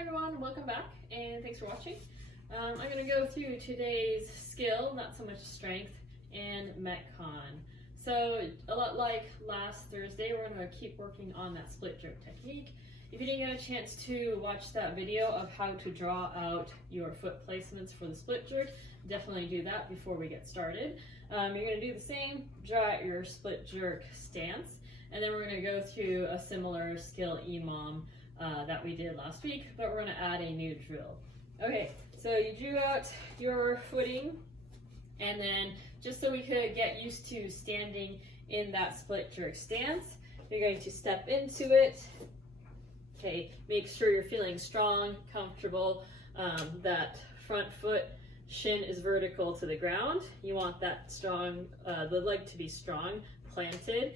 Hi everyone, welcome back and thanks for watching. I'm going to go through today's skill, not so much strength, and Metcon. So a lot like last Thursday, we're going to keep working on that split jerk technique. If you didn't get a chance to watch that video of how to draw out your foot placements for the split jerk, definitely do that before we get started. You're going to do the same, draw out your split jerk stance, and then we're going to go through a similar skill EMOM that we did last week, but we're going to add a new drill. Okay, so you drew out your footing, and then just so we could get used to standing in that split jerk stance, you're going to step into it. Okay, make sure you're feeling strong, comfortable, that front foot shin is vertical to the ground. You want that strong, the leg to be strong, planted.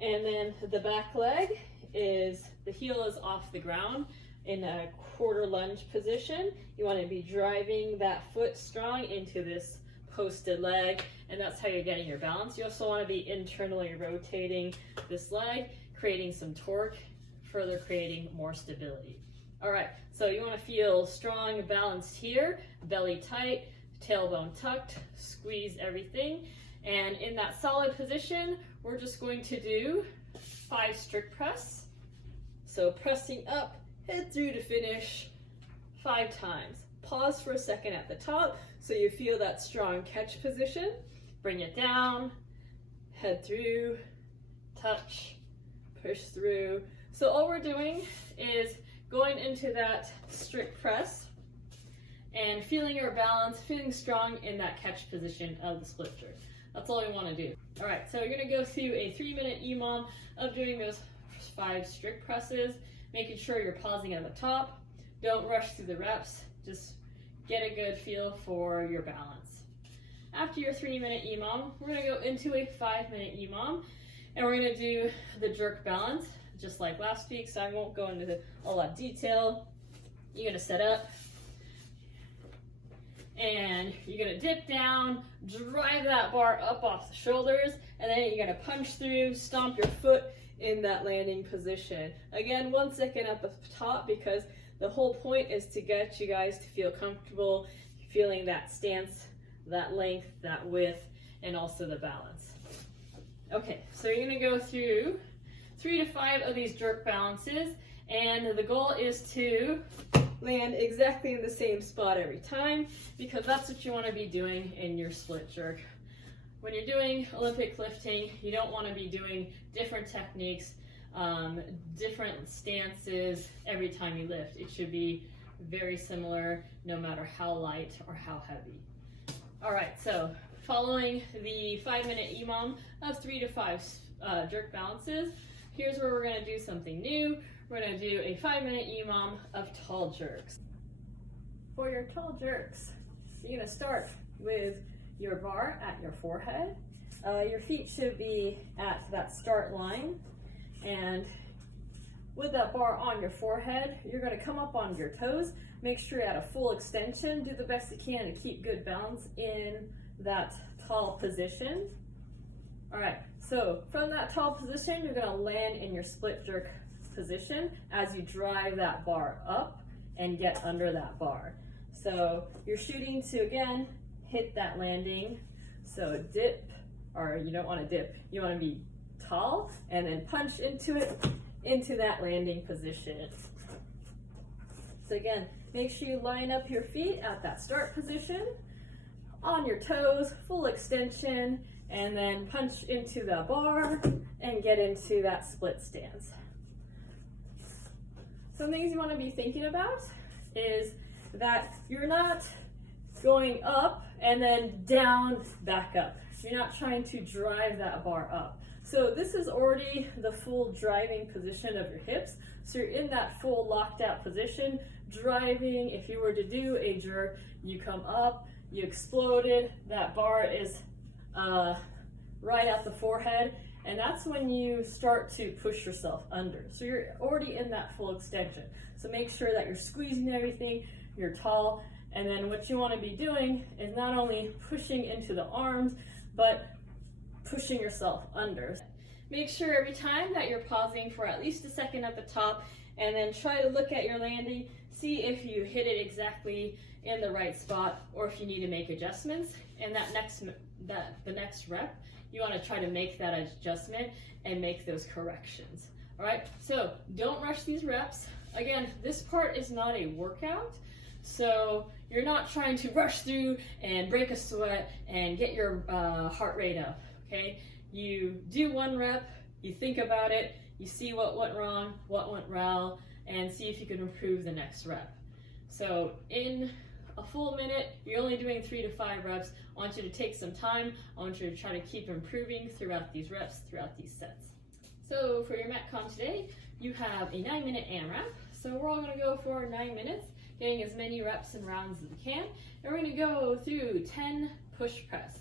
And then the back leg is, the heel is off the ground in a quarter lunge position. You want to be driving that foot strong into this posted leg, and that's how you're getting your balance. You also want to be internally rotating this leg, creating some torque, further creating more stability. All right, so you want to feel strong, balanced here, belly tight, tailbone tucked, squeeze everything. And in that solid position, we're just going to do 5 strict press. So pressing up, head through to finish 5 times. Pause for a second at the top so you feel that strong catch position. Bring it down, head through, touch, push through. So all we're doing is going into that strict press and feeling your balance, feeling strong in that catch position of the split jerk. That's all we want to do. All right, so you're going to go through a 3-minute EMOM of doing those 5 strict presses, making sure you're pausing at the top. Don't rush through the reps, just get a good feel for your balance. After your 3-minute EMOM, we're going to go into a 5-minute EMOM, and we're going to do the jerk balance, just like last week, so I won't go into a lot of detail. You're going to set up, and you're going to dip down, drive that bar up off the shoulders, and then you're going to punch through, stomp your foot in that landing position. Again, 1 second at the top, because the whole point is to get you guys to feel comfortable, feeling that stance, that length, that width, and also the balance. Okay, so you're going to go through 3 to 5 of these jerk balances, and the goal is to land exactly in the same spot every time, because that's what you want to be doing in your split jerk. When you're doing Olympic lifting, you don't want to be doing different techniques, different stances every time you lift. It should be very similar no matter how light or how heavy. All right, so following the 5-minute EMOM of 3 to 5 jerk balances, here's where we're going to do something new. We're going to do a 5-minute EMOM of tall jerks. For your tall jerks, you're going to start with your bar at your forehead. Your feet should be at that start line, and with that bar on your forehead, you're going to come up on your toes. Make sure you're at a full extension. Do the best you can to keep good balance in that tall position. All right, so from that tall position, you're going to land in your split jerk position as you drive that bar up and get under that bar. So you're shooting to, again, hit that landing. So dip, or you don't want to dip, you want to be tall, and then punch into it, into that landing position. So again, make sure you line up your feet at that start position, on your toes, full extension, and then punch into the bar and get into that split stance. Some things you want to be thinking about is that you're not going up and then down, back up. You're not trying to drive that bar up. So this is already the full driving position of your hips. So you're in that full locked out position, driving. If you were to do a jerk, you come up, you exploded, that bar is right at the forehead, and that's when you start to push yourself under. So you're already in that full extension. So make sure that you're squeezing everything, you're tall, and then what you want to be doing is not only pushing into the arms, but pushing yourself under. Make sure every time that you're pausing for at least a second at the top, and then try to look at your landing, see if you hit it exactly in the right spot or if you need to make adjustments. And the next rep, you want to try to make that adjustment and make those corrections. All right, so don't rush these reps. Again, this part is not a workout, so you're not trying to rush through and break a sweat and get your heart rate up, okay? You do one rep, you think about it, you see what went wrong, what went well, and see if you can improve the next rep. So in a full minute, you're only doing 3 to 5 reps. I want you to take some time. I want you to try to keep improving throughout these reps, throughout these sets. So for your Metcon today, you have a 9-minute AMRAP. So we're all gonna go for 9 minutes, getting as many reps and rounds as we can. And we're gonna go through 10 push press.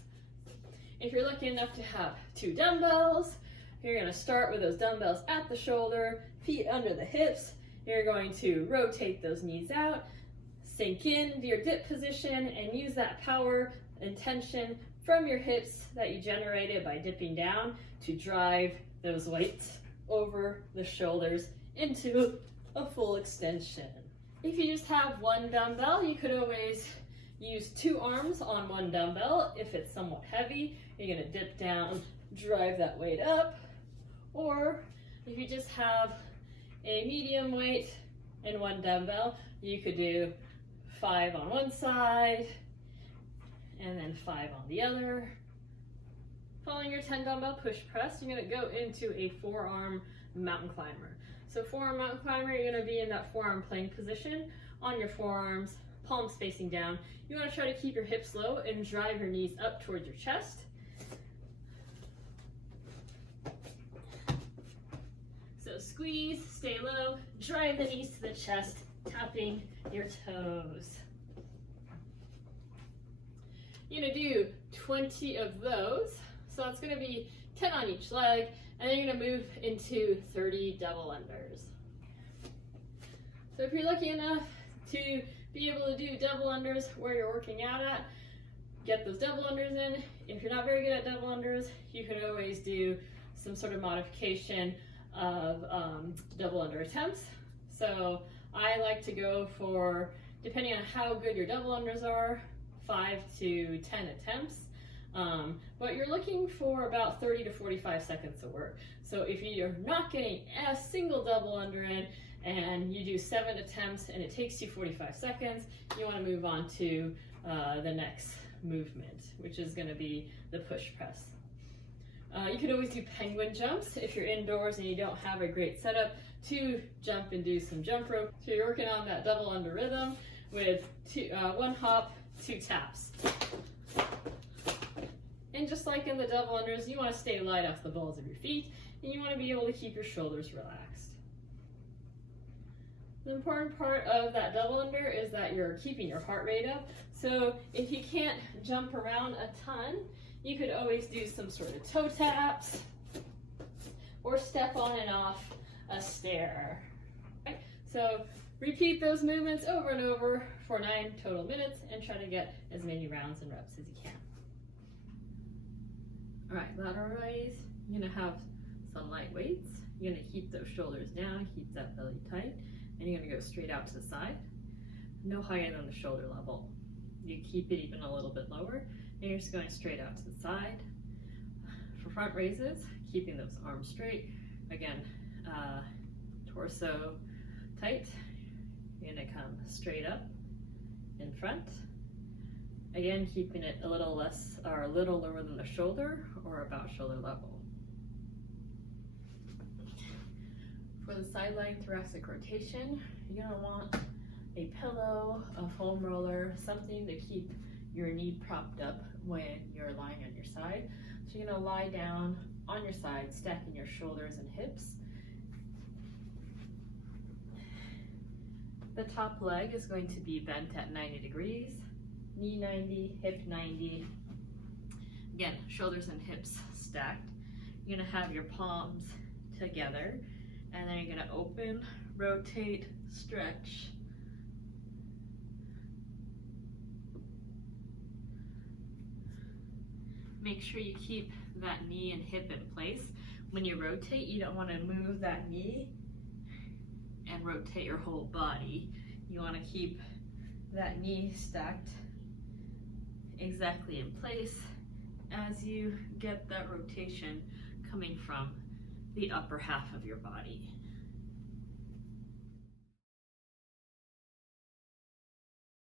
If you're lucky enough to have 2 dumbbells, you're gonna start with those dumbbells at the shoulder, feet under the hips. You're going to rotate those knees out, sink in to your dip position, and use that power and tension from your hips that you generated by dipping down to drive those weights over the shoulders into a full extension. If you just have one dumbbell, you could always use 2 arms on one dumbbell. If it's somewhat heavy, you're gonna dip down, drive that weight up. Or if you just have a medium weight and one dumbbell, you could do 5 on one side and then 5 on the other. Following your 10 dumbbell push press, you're gonna go into a forearm mountain climber. So forearm mountain climber, you're gonna be in that forearm plank position on your forearms, palms facing down. You wanna try to keep your hips low and drive your knees up towards your chest. So squeeze, stay low, drive the knees to the chest, tapping your toes. You're gonna do 20 of those. So that's gonna be 10 on each leg, and then you're gonna move into 30 double unders. So if you're lucky enough to be able to do double unders where you're working out at, get those double unders in. If you're not very good at double unders, you could always do some sort of modification of double under attempts. So I like to go for, depending on how good your double unders are, 5 to 10 attempts. But you're looking for about 30 to 45 seconds of work. So if you're not getting a single double under in and you do 7 attempts and it takes you 45 seconds, you want to move on to the next movement, which is going to be the push press. You could always do penguin jumps if you're indoors and you don't have a great setup to jump and do some jump rope. So you're working on that double under rhythm with 1 hop, 2 taps. And just like in the double unders, you want to stay light off the balls of your feet, and you want to be able to keep your shoulders relaxed. The important part of that double under is that you're keeping your heart rate up. So if you can't jump around a ton, you could always do some sort of toe taps or step on and off a stair. Okay? So repeat those movements over and over for 9 total minutes and try to get as many rounds and reps as you can. All right, lateral raise, you're gonna have some light weights. You're gonna keep those shoulders down, keep that belly tight, and you're gonna go straight out to the side. No higher than the shoulder level. You keep it even a little bit lower, and you're just going straight out to the side. For front raises, keeping those arms straight. Again, torso tight. You're gonna come straight up in front. Again, keeping it a little less or a little lower than the shoulder or about shoulder level. For the sideline thoracic rotation, you're gonna want a pillow, a foam roller, something to keep your knee propped up when you're lying on your side. So you're gonna lie down on your side, stacking your shoulders and hips. The top leg is going to be bent at 90 degrees. Knee 90, hip 90. Again, shoulders and hips stacked. You're gonna have your palms together, and then you're gonna open, rotate, stretch. Make sure you keep that knee and hip in place. When you rotate, you don't wanna move that knee and rotate your whole body. You want to keep that knee stacked exactly in place as you get that rotation coming from the upper half of your body.